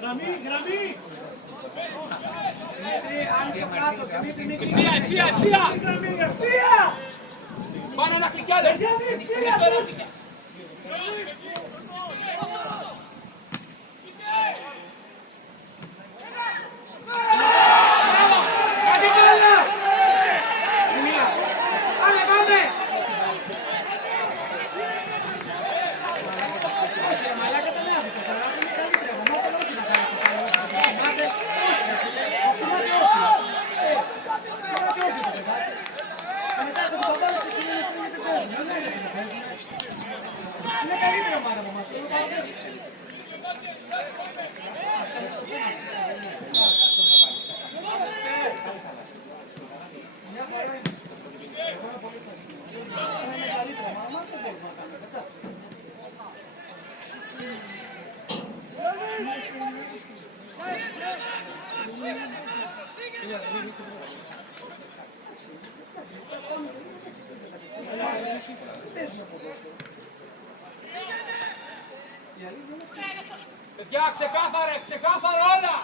Γραμμή! Ευθεία! Πάνω να κλικιάλε! Είναι καλύτερα μάνα από εμάς. Μια φορά είναι. Εγώ είμαι πολύ φάση. Είναι καλύτερα μάνα, μας δεν μπορείς να κάνεις. Παιδιά, ξεκάθαρα όλα!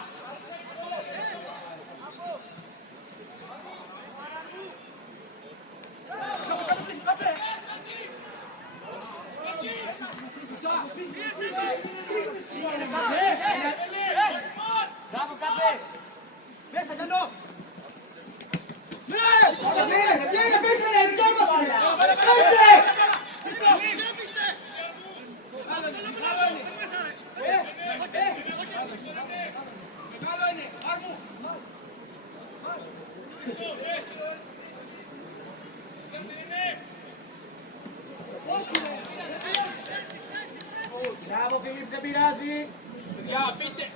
Μπράβο, κάπε! Μέσα, καλό! Ναι! Παίξε, ρε! Δικιά μας είναι! Παίξε! Μπράβο, Φίλιπ, δεν πειράζει! Παιδιά, πείτε!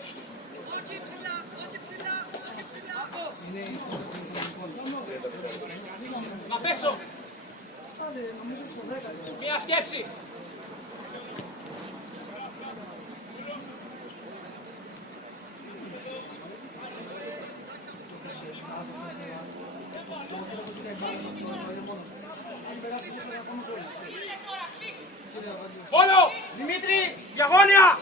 Να παίξω! Μία σκέψη! Όλο! Δημήτρη, διαγώνια!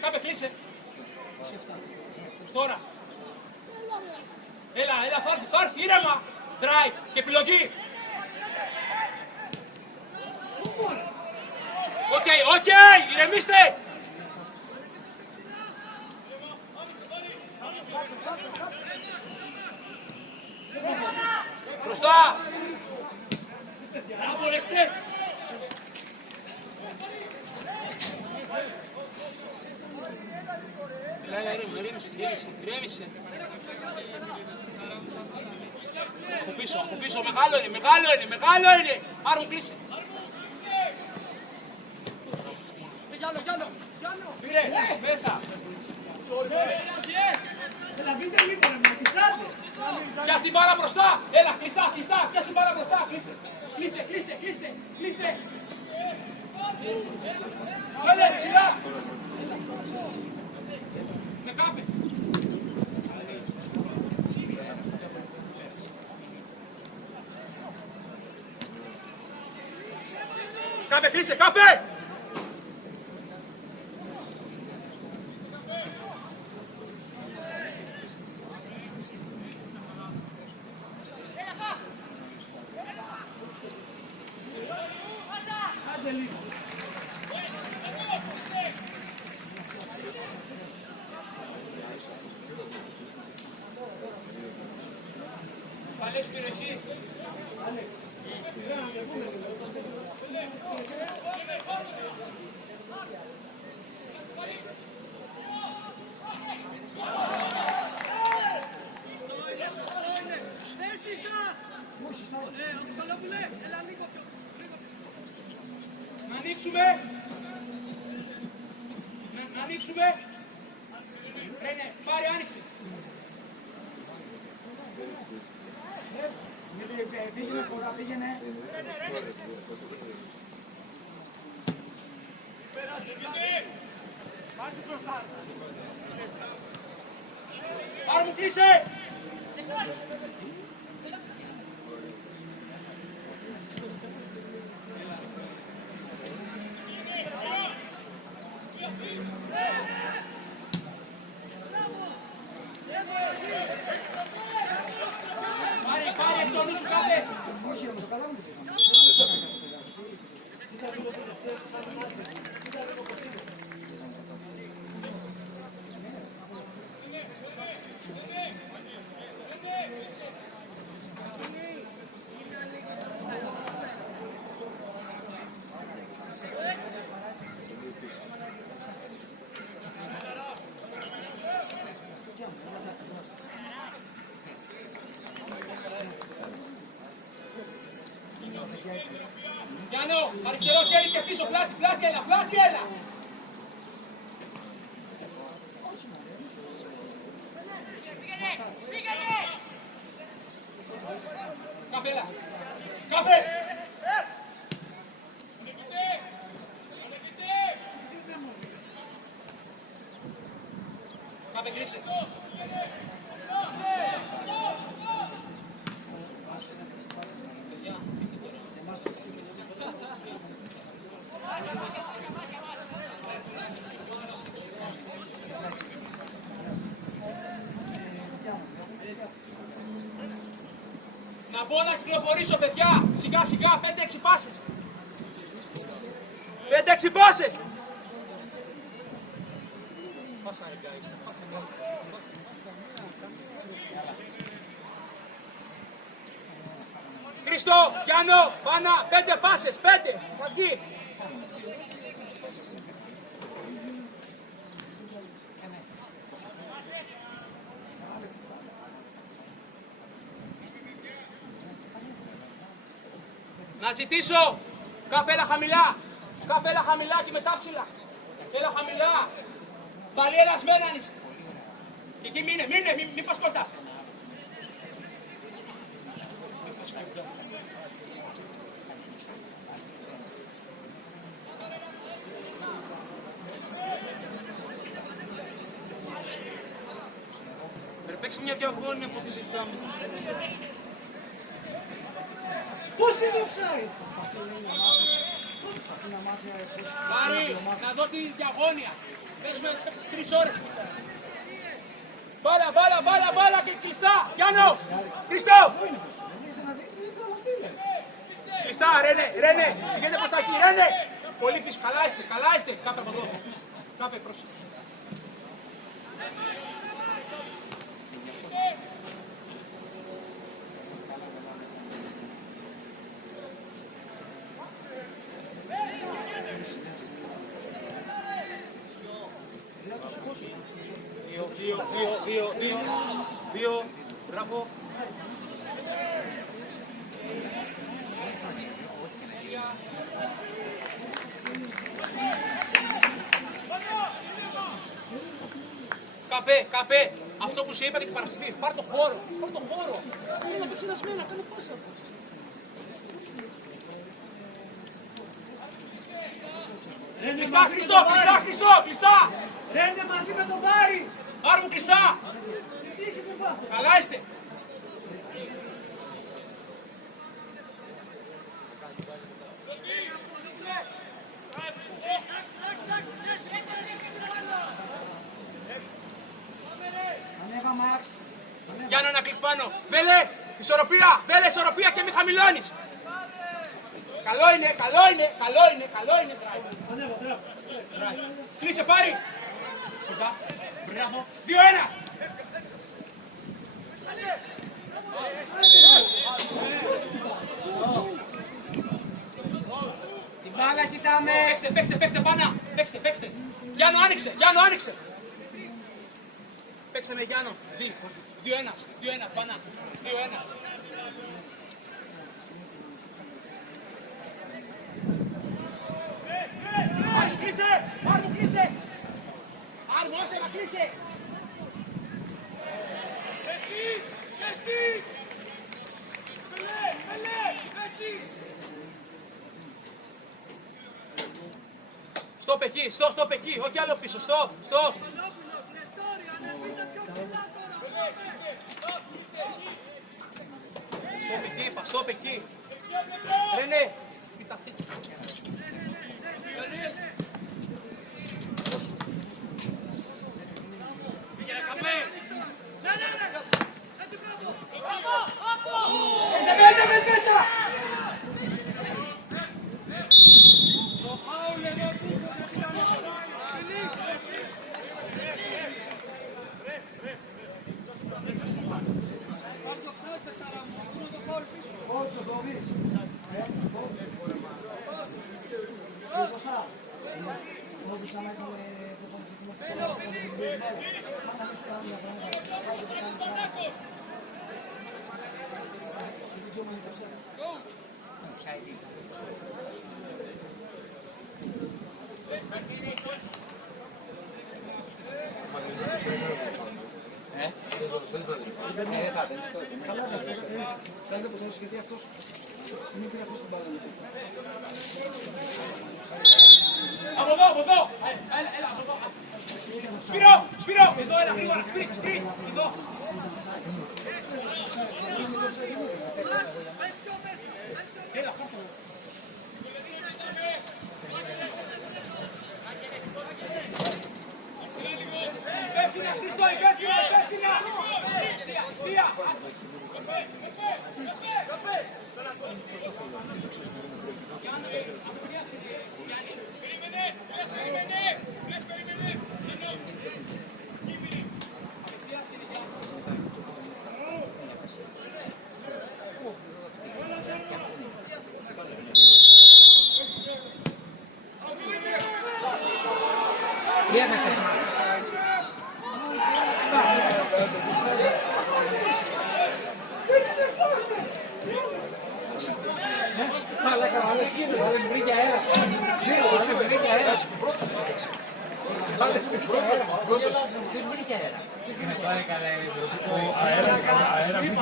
Κάπε κλείσε! Τώρα! Έλα, θα έρθει, ήρεμα! Drive και επιλογή! Οκ, ηρεμήστε! Μπροστά! Μπράβο, ρεχτέ! Έλα, ηρέμησε. Από πίσω, μεγάλο είναι! Άρμου, κλείσε! Πήρε, μέσα! Έλα, μπείτε λίγο, ρε, με pisάτε! Πιάσ' την μπάλα μπροστά! Έλα, κλειστά! Πιάσ' την μπάλα μπροστά! Κλείστε! Έλα, ψηλά! Με κάπε! κλείσε, κάπε! Άντε λίγο. Καλές περιοχή. Να ανοίξουμε. Να ανοίξουμε. Ναι, πάρε, άνοιξε. Πήγαινε φορά, πήγαινε. Πάρε μου, κλείσε. Πάρε εκ των σου κάπε. Όχι, όμως το καλά μου το πήγαμε. Γιάννο, αριστερό χέρι και πίσω, πλάτη, πλάτη, έλα, πλάτη, έλα. Κάπε, έλα. Κάπε. Κάπε, κλείσε. Να μπω να κυκλοφορήσω, παιδιά. Σιγά σιγά, 5-6 πάσες. 5-6 πάσες. Χριστό, Γιάννο, Βάνα, 5 πάσες, 5. Θα βγει. Να ζητήσω καπέλα χαμηλά. Καπέλα χαμηλά και μετά ψηλά. Έλα χαμηλά. Βαλιέρας μένα είσαι. Και εκεί μείνε, μην πας κοντά. Πρέπει παίξει μια διαγώνια από τη ζητάμε. Πώς είναι offside? Πάρη, να δω τη διαγώνια. Παίζουμε 3 ώρες. Μπάλα και κλειστά. Γιάννο, Χριστό. Κλειστά, Ρένε. Πηγαίνετε προς τα εκεί, Ρένε. Πολύ πίσω, καλά είστε. Κάπε από εδώ. Κάπε πρόσεχε. Δύο, μπράβο. Καπέ, αυτό που σου είπα και την Παρασκευή, πάρ' το χώρο. Έλα, παίξε ένα σμένα, κάνε τι θες. Κλειστά! Ρέντε μαζί με τον Βάρη! Πάρ' μου κλειστά! Καλά είστε! Μαξ. Γιάννο ένα κλικ πάνω. Βέλε, ισορροπία, Βέλε, ισορροπία και μη χαμηλώνεις. Καλό είναι, καλό είναι, καλό είναι, καλό είναι. Κλείσε, πάρει. Μπράβο. 2-1. Την μπάλα κοιτάμε. Παίξτε, Πάνα. Παίξτε. Γιάννο, άνοιξε. Παίξτε με Γιάννο. 2-1, Πάνα. 2-1. Κλείσε. Άρμου, άσε να κλείσε. Εσύ. Στοπ εκεί, όχι άλλο πίσω, στοπ. Στοπ εκεί. Ρενέ, κοιτάξτε. Πήγαινε καπέ. Μέσα. Καλά να σου πω, κάντε από τόσο γιατί αυτός συνήθως αυτός τον πάρει. Από εδώ! Έλα, από εδώ! Σπύρο! Εδώ, έλα, γρήγορα, Σπύρι! Εδώ! Έλα, υπεύθυνα, Χρήστο, υπεύθυνα! Θεία! Άλλες βρήκε αέρα.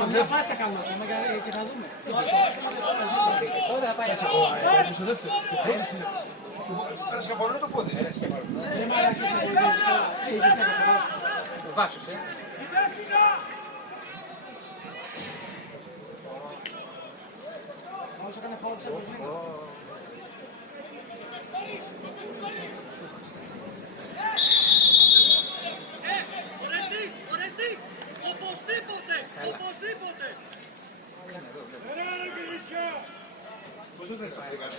Μια φάση θα κάνουμε και θα δούμε. Στο δεύτερο, στο πρώτο στην πέρασε και από όλο το πόδι. Δεν μ' άρεσε Ο Βάσος, Όσο έκανε φάουλ της αποσμήνου. Ορεστή! Οπωσδήποτε! Πώς δεν θα έκανε.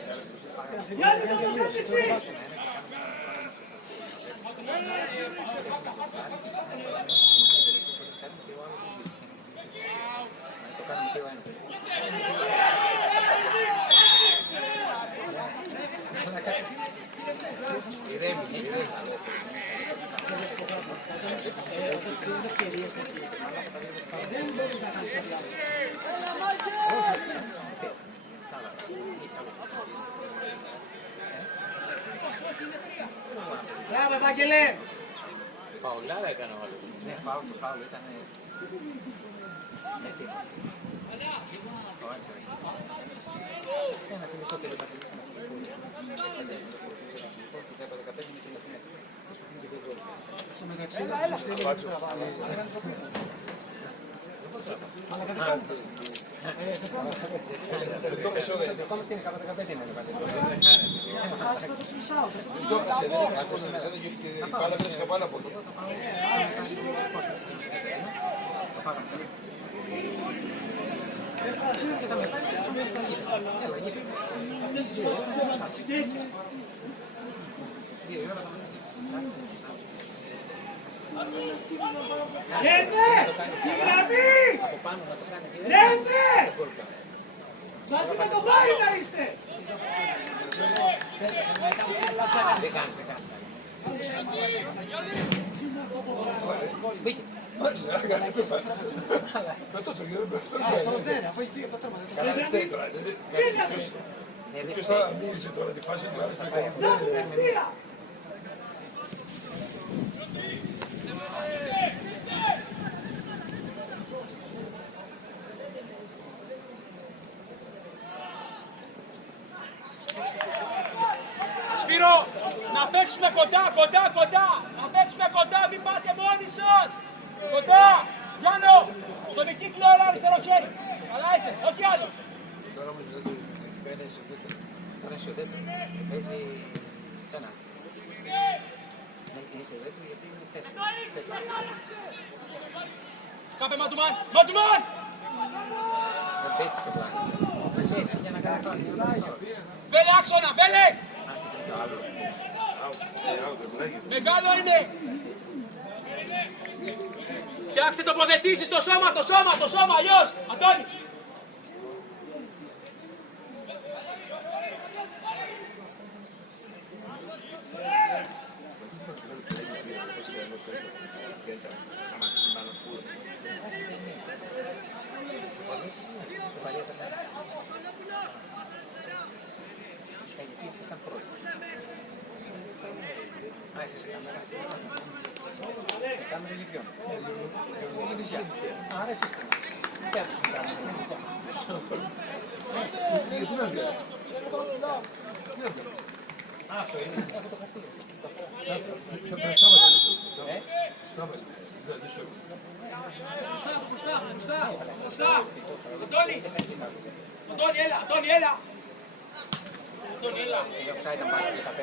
Δεν μπορείς να κάνεις κάτι άλλο. Μπράβο, Ευάγγελε! Παουλάρα έκανε όλο. Ναι, φάουλ ήταν... Ένα φιλικό τελεπατήλισμα. Στο μεταξύ δεν τους στείλει και τους τραβάει. Αλλά κάτι κάνετε. Πάμε στην 115 είναι. Χάσει το stress out. Το έχασε, δεν έχασε πώς είναι. Σαν και η μπάλα πέρασε πάνω από το. Λέτε! Τη γραμμή! Λέτε! Σας είπε το βάρη να είστε! Δεν κάνει. Δεν το τρώγε, δεν το Αυτός τρώγε. δεν, αφού έχει φύγει από το τέρμα. Καλά, δεν φταίει τώρα. Ποιος θα μύρισε τώρα τη φάση του άλλου που έκανε. Σπύρο, να παίξουμε κοντά. Να παίξουμε κοντά, μην πάτε μόνοι σας. Κοντά. Γιάννο, στον κύκλο έλα αριστερό χέρι. Καλά είσαι, όχι άλλος. Τώρα όμως δεν το κλασικά είναι σε δεύτερο. Τώρα είσαι ο δεύτερο. Παίζει πέναλτι. Είναι σε δεύτερο γιατί είναι 4. Κάπε Μαντουμάν. Δεν παίζει το πλάνο. Εσύ για να κάνει πάλι. Βέλε άξονα, βέλε. Μεγάλο είναι. Φτιάξτε τοποθετήσεις στο σώμα, αλλιώς. Αντώνη. Άρα εσύ Γιατί να βγαίνει. αυτό είναι. Στάβαλε. Δεν σου Μπροστά. Αντώνη, έλα. Είναι offside να πάει 15.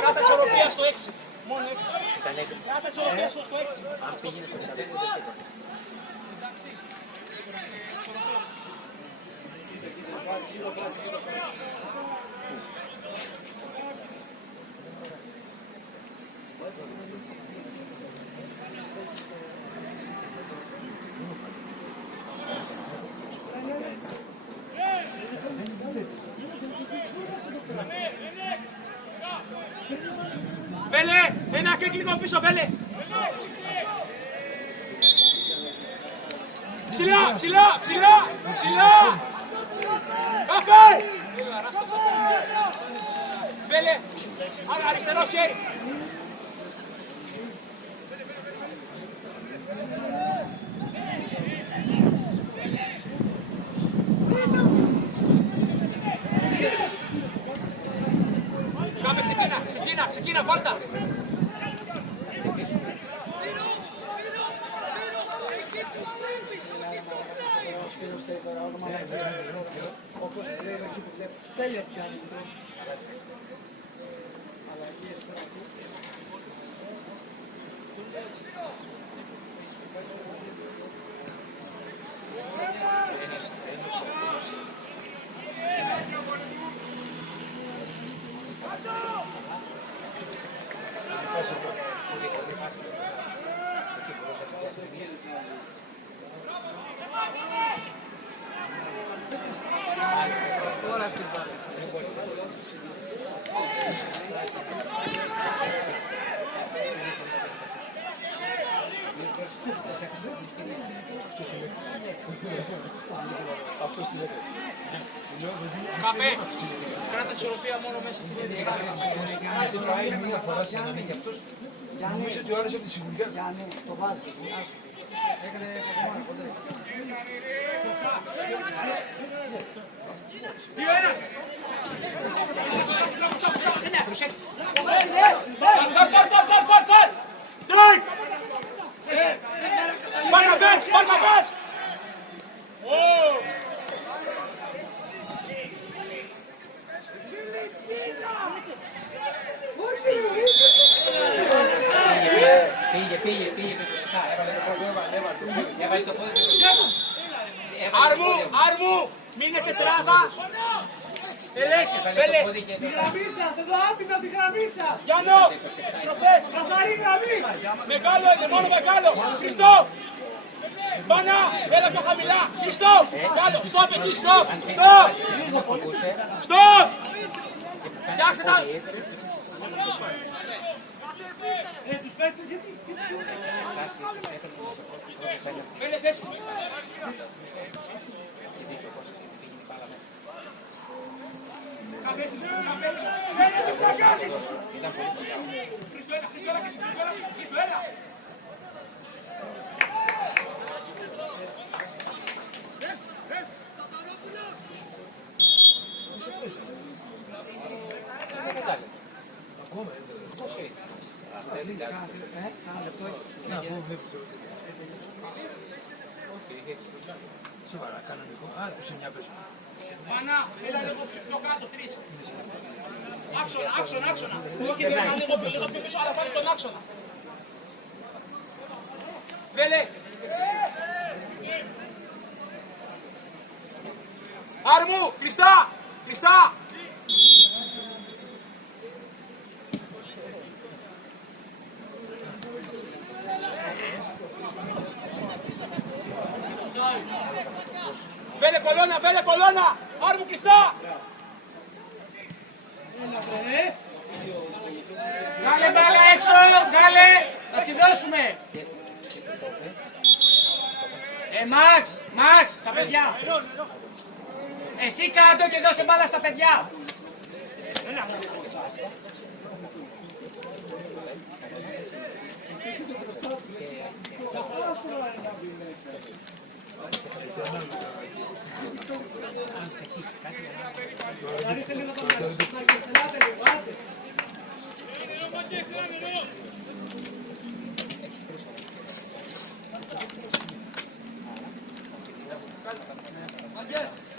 Κράτα ισορροπία στο 6. Μόνο 6. Ήταν έτοιμο. Κράτα ισορροπία στο 6. Αν πήγαινε στο 15 δεν σήκωνε. Εντάξει. Βέλε, ένα και λίγο πίσω, Βέλε. Ψηλά. Κάπε. Βέλε, αριστερό χέρι. Κάπε, ξεκίνα, βάλτα. Ο Σπύρος θέλει τώρα όνομα να βγει. Όπως λέει εκεί που βλέπεις. Τέλεια τι κάνει. Αλλαγή τώρα. Αυτό συνέβη. Καπέ, κράτα ισορροπία μόνο μέσα στην Γιατί πάει μία φορά σε έναν και αυτός νομίζω ότι ο άλλος από τη σιγουριά. Γιάννη, το βάζει. Έκανε φασμάνα ποτέ. 2-1. Προσέξτε. Πάρ' να πες, πάρ' να πες! Πήγε προσεκτικά. Έβαλε το πόδι του. Άρμου, μείνε τετράδα. Ελέγχεις, Πέλε. Τη γραμμή σας, εδώ άπεινα τη γραμμή σας. Γιάννο, στροφές. Καθαρή γραμμή. Μεγάλο είναι, μόνο μεγάλο. Χριστό. Πάνα, έλα πιο χαμηλά. Χριστό. Κάτω, στόπ εκεί, στόπ. Στόπ. Φτιάξτε τα. Τους παίρνετε γιατί. Πέλε, θέση. Σοβαρά, κανονικό. Α, 29 πέσω. Πανά, έλα λίγο πιο κάτω, 3. Άξονα. Όχι, λίγο πιο πίσω, αλλά πάρει τον άξονα. Βέλε. Άρμου, κλειστά. Βέλε κολόνα, Άρμου κλειστά. Βγάλε μπάλα έξω, βγάλε. Θα τη δώσουμε. Μαξ, στα παιδιά. Εσύ κάτω και δώσε μπάλα στα παιδιά. Καθαρίστε λίγο το μαγισελάτε λίγο, άντε.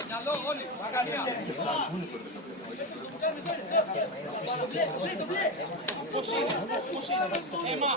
Μυαλό όλοι, Μαγαλία. Πώς είναι, Έμα.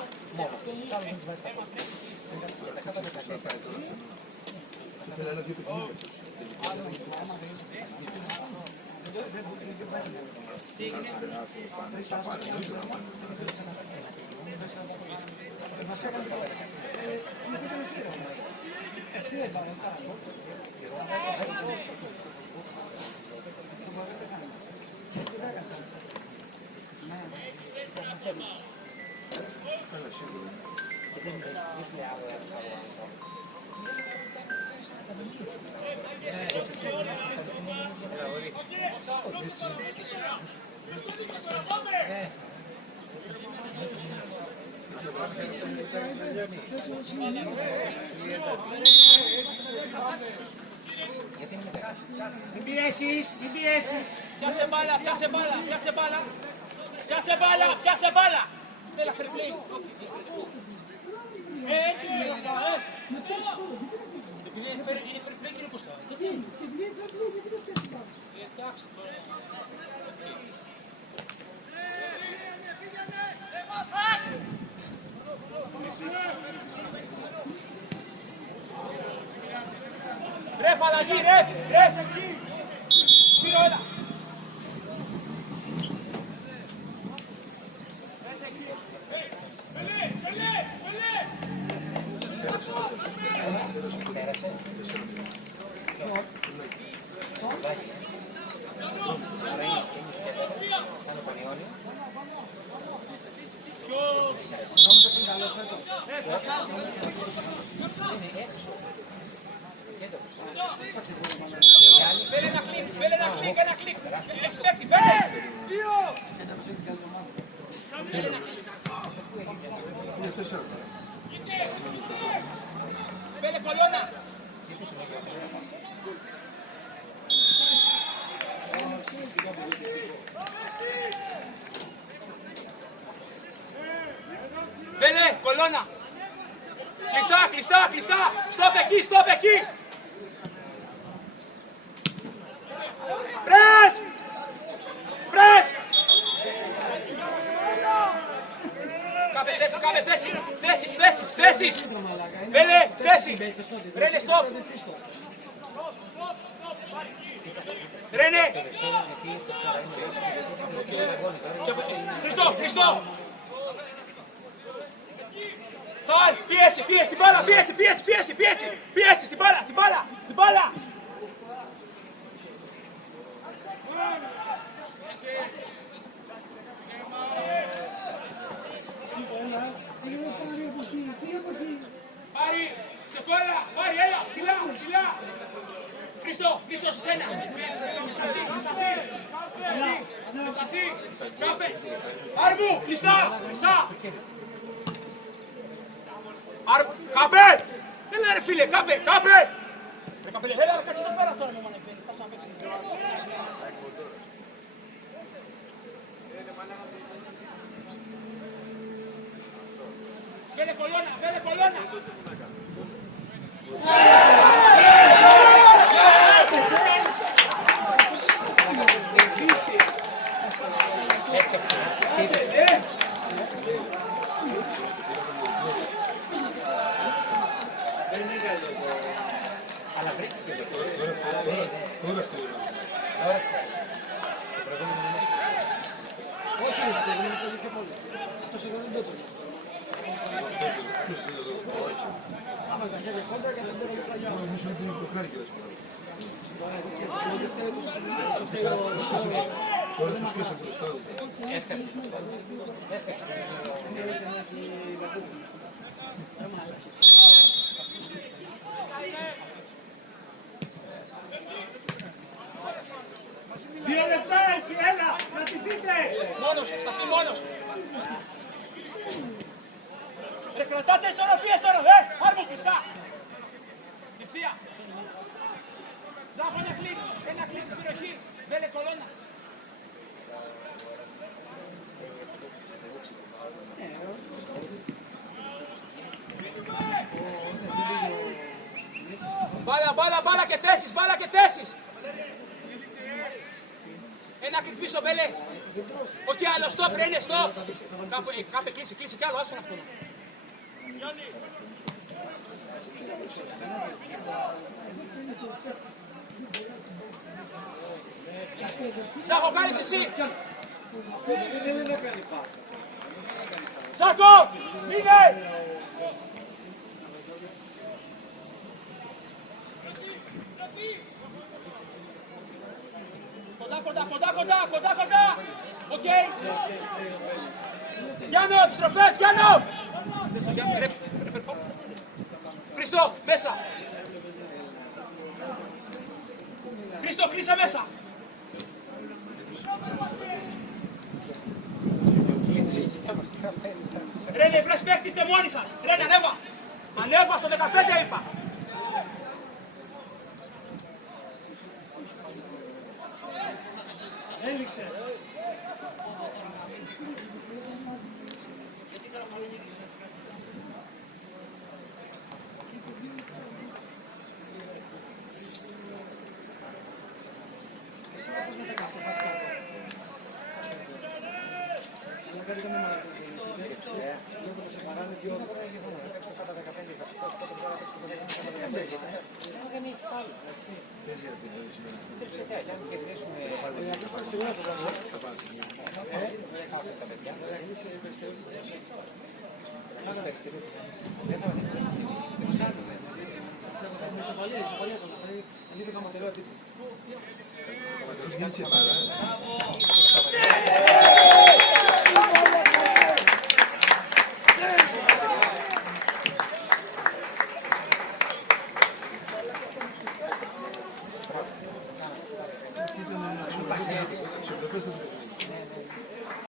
Μην πιέσεις. Πιάσε μπάλα. Έλα, φρυπλή. Έτσι, είναι φρυπλή και είναι πώς τώρα. Εντάξει τώρα. Ρεφ, αλλαγή, ρεφ. Σπύρο, έλα. Βέλε ένα κλικ. Έχεις παίκτη, βέλε. Βέλε κολόνα. κολόνα. Κλειστά, κλειστά, κλειστά. Στόπ εκεί, στόπ εκεί. Πρες! Πρες! Κάμε θέση, θέσεις. Βέλε, θέση. Ρένε, στόπ. Ρένε. Χριστό. Φαουλ, πίεση, την μπάλα, πίεση, την μπάλα. Πάρει, σε φόρα, πάρει, έλα, ψηλά. Χριστό, σε σένα. Κάπε. Άρμου, κλειστά. Κάπε. Έλα ρε φίλε, κάπε. Ρε καπέλε, έλα ρε, κάτσε εδώ πέρα τώρα. Βέλε κολόνα. Αλλά βρήκε το Όχι, δεν είναι πολύ και πολύ. Αυτό σίγουρα δεν το είναι. Άμα θα γίνει κόντρα και δεν είναι παλιά. Νομίζω ότι είναι το χάρη και Το δεύτερο του τώρα τους κλείσε μπροστά. Έσκασε. Δύο λεπτά έχει, έλα, να τη δείτε. Μόνος. Ρε κρατάτε ισορροπίες τώρα, Άρμου, κλειστά. Ευθεία. Ζάχο ένα κλικ στην περιοχή. Βέλε κολόνα. Μπάλα και θέσεις. Ένα κλικ πίσω, Βέλε. Όχι άλλο, στόπ, Ρένε, στόπ. Κάπου κλείσει κι άλλο, άστον αυτό. Ζάχο, κάνεις εσύ. Δεν έκανε πάσα. Ζάκο, μείνε. Κοντά. Οκ. Γιάννο, επιστροφές, Γιάννο. Χριστό, μέσα. Χριστό, κλείσε μέσα. Ρένε, βρες παίκτης, είστε μόνοι σας. Ρένε, ανέβα στο 15 είπα. Έληξε. Εσύ θα πας με τα κάτω, πας κάτω. Αλλά κάτι δεν με μαλακούν. Λόγω να σε παράνε δυο ώρες. Δεν έχεις άλλο, έτσι. Δεν ψεθέα, κι αν κερδίσουμε... Αυτός πάει στη ώρα το βάζω. Δεν θα έχουμε τα παιδιά. Είσαι περιστερούς. Δεν θα είναι. Ισοπαλία τώρα. Θα είναι το καματερό επίπεδο. Δεν είναι